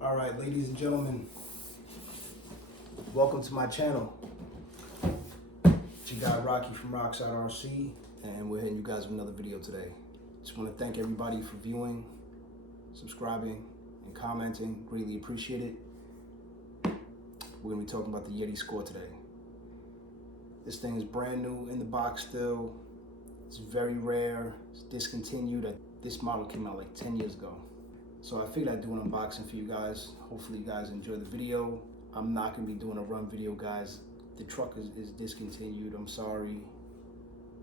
All right, ladies and gentlemen, welcome to my channel. It's your guy Rocky from Rockside RC, and we're hitting you guys with another video today. Just want to thank everybody for viewing, subscribing, and commenting. Greatly appreciate it. We're going to be talking about the Yeti score today. This thing is brand new in the box still. It's very rare. It's discontinued. This model came out like 10 years ago. So I figured I'd do an unboxing for you guys. Hopefully you guys enjoy the video. I'm not gonna be doing a run video, guys. The truck is discontinued, I'm sorry.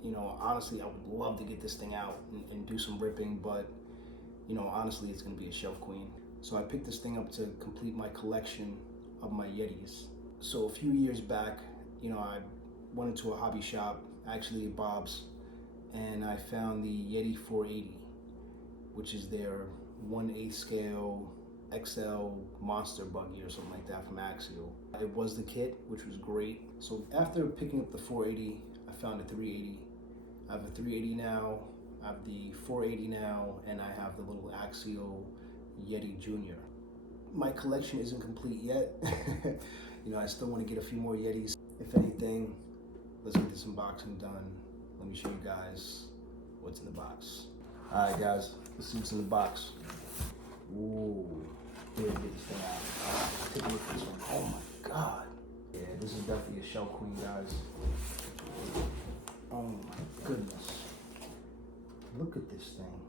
You know, honestly, I would love to get this thing out and do some ripping, but you know, honestly, it's gonna be a shelf queen. So I picked this thing up to complete my collection of my Yetis. So a few years back, you know, I went into a hobby shop, actually at Bob's, and I found the Yeti 480, which is their 1/8 scale Axial monster buggy or something like that from Axial. It was the kit, which was great. So after picking up the 480, I found a 380. I have a 380 now, I have the 480 now, and I have the little Axial Yeti Junior. My collection isn't complete yet. You know, I still want to get a few more Yetis. If anything, let's get this unboxing done. Let me show you guys what's in the box. All right, guys, let's see what's in the box. Ooh, here, get this thing out. Take a look at this one. Oh my God. Yeah, this is definitely a shelf queen, guys. Oh my goodness. Look at this thing.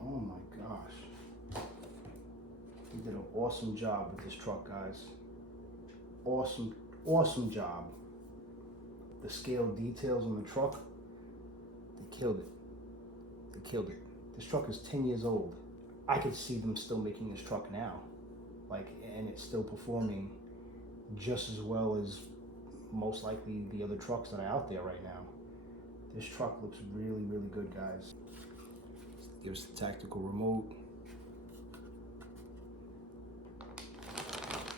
Oh my gosh. He did an awesome job with this truck, guys. Awesome job. The scale details on the truck, they killed it. They killed it. This truck is 10 years old. I could see them still making this truck now. Like, and it's still performing just as well as most likely the other trucks that are out there right now. This truck looks really, really good, guys. Give us the tactical remote.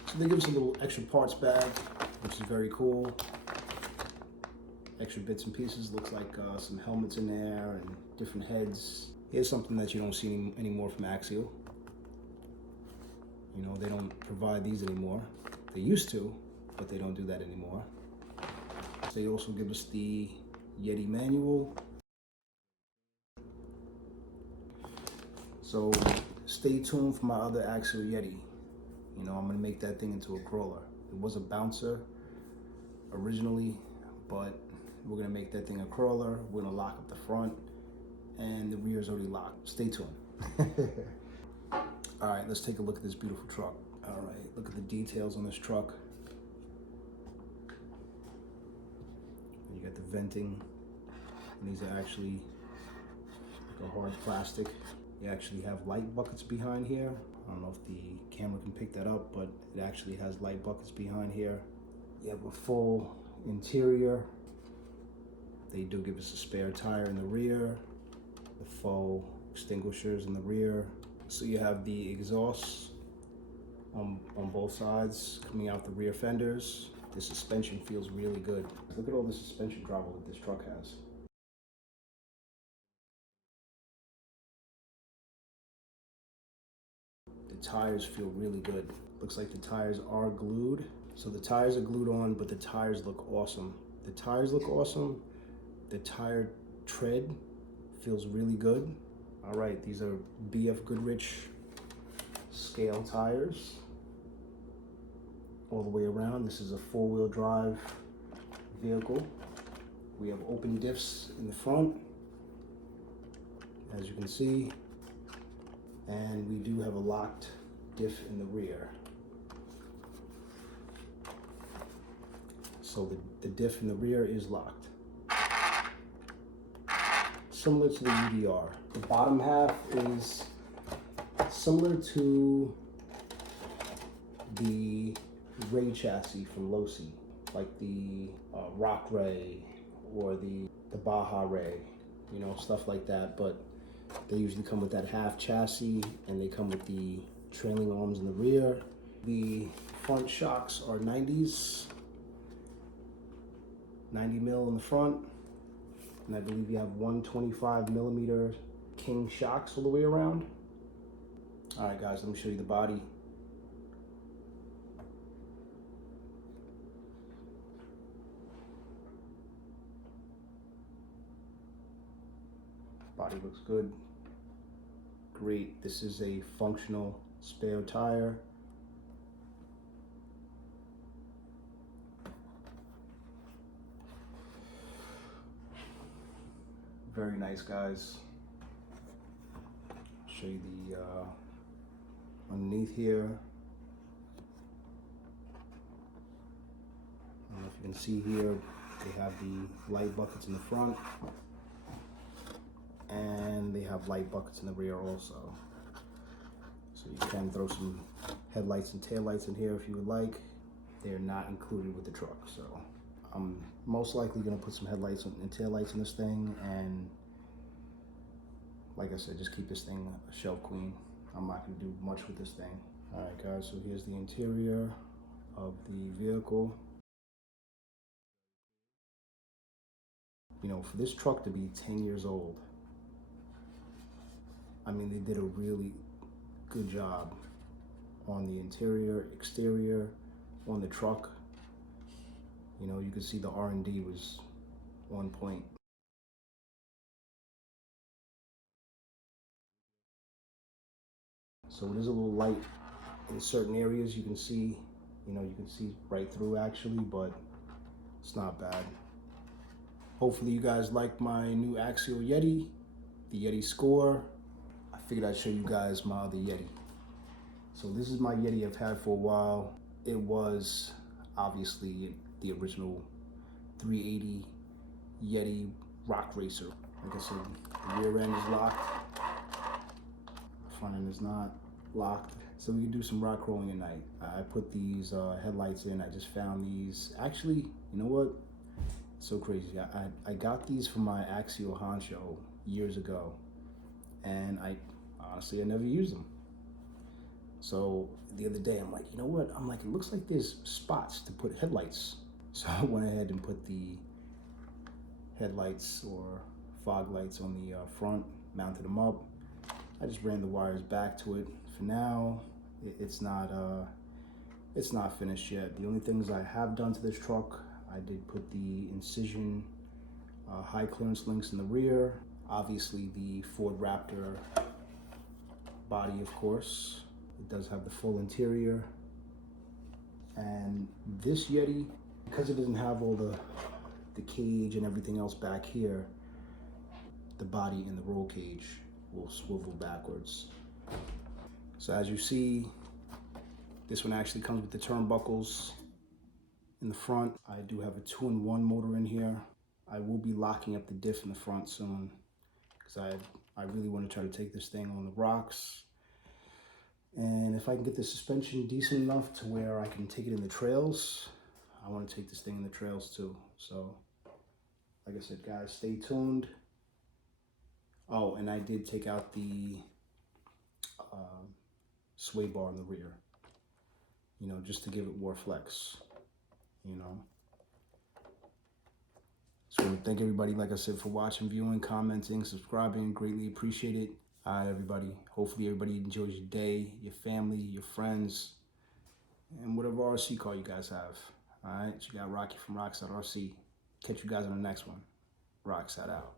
So they give us a little extra parts bag, which is very cool. Extra bits and pieces, looks like some helmets in there and different heads. Here's something that you don't see anymore from Axial. You know, they don't provide these anymore. They used to, but they don't do that anymore. They also give us the Yeti manual. So stay tuned for my other Axial Yeti. You know, I'm gonna make that thing into a crawler. It was a bouncer originally, but we're gonna make that thing a crawler. We're gonna lock up the front, and the rear is already locked. Stay tuned. All right, let's take a look at this beautiful truck. All right, look at the details on this truck. You got the venting, and these are actually like a hard plastic. You actually have light buckets behind here. I don't know if the camera can pick that up, but it actually has light buckets behind here. You have a full interior. They do give us a spare tire in the rear, the faux extinguishers in the rear. So you have the exhaust on both sides coming out the rear fenders. The suspension feels really good. Look at all the suspension travel that this truck has. The tires feel really good. Looks like the tires are glued. So the tires are glued on, but the tires look awesome. The tires look awesome. The tire tread feels really good. All right, these are BF Goodrich scale tires all the way around. This is a 4-wheel drive vehicle. We have open diffs in the front, as you can see, and we do have a locked diff in the rear. So the diff in the rear is locked. Similar to the UDR. The bottom half is similar to the Ray chassis from Losi, like the Rock Ray or the Baja Ray, you know, stuff like that. But they usually come with that half chassis, and they come with the trailing arms in the rear. The front shocks are 90s, 90 mil in the front. And I believe you have 125 millimeter King shocks all the way around. All right, guys, let me show you the body. Body looks good. Great. This is a functional spare tire. Very nice, guys. I'll show you the underneath here. I don't know if you can see here, they have the light buckets in the front, and they have light buckets in the rear also. So you can throw some headlights and taillights in here if you would like. They're not included with the truck, so I'm most likely gonna put some headlights and taillights in this thing, and like I said, just keep this thing a shelf queen. I'm not gonna do much with this thing. All right, guys, so here's the interior of the vehicle. You know, for this truck to be 10 years old, I mean, they did a really good job on the interior, exterior, on the truck. You know, you can see the R&D was on point. So it is a little light in certain areas. You can see, you know, you can see right through actually, but it's not bad. Hopefully you guys like my new Axial Yeti, the Yeti Score. I figured I'd show you guys my other Yeti. So this is my Yeti I've had for a while. It was obviously the original 380 Yeti Rock Racer. Like I said, the rear end is locked. The front end is not locked. So we can do some rock crawling at night. I put these headlights in. I just found these. Actually, you know what? It's so crazy. I got these from my Axial Honcho years ago, and I honestly never used them. So the other day I'm like, you know what? I'm like, it looks like there's spots to put headlights. So I went ahead and put the headlights or fog lights on the front, mounted them up. I just ran the wires back to it. For now, it's not finished yet. The only things I have done to this truck, I did put the Incision high clearance links in the rear. Obviously the Ford Raptor body, of course. It does have the full interior. And this Yeti, because it doesn't have all the cage and everything else back here, the body and the roll cage will swivel backwards. So as you see, this one actually comes with the turnbuckles in the front. I do have a 2-in-1 motor in here. I will be locking up the diff in the front soon because I really want to try to take this thing on the rocks. And if I can get the suspension decent enough to where I can take it in the trails, I want to take this thing in the trails too. So, like I said, guys, stay tuned. Oh, and I did take out the sway bar in the rear, you know, just to give it more flex, you know. So thank everybody, like I said, for watching, viewing, commenting, subscribing. Greatly appreciate it. All right, everybody. Hopefully everybody enjoys your day, your family, your friends, and whatever RC car you guys have. All right, so you got Rocky from Rockside RC. Catch you guys on the next one. Rockside out.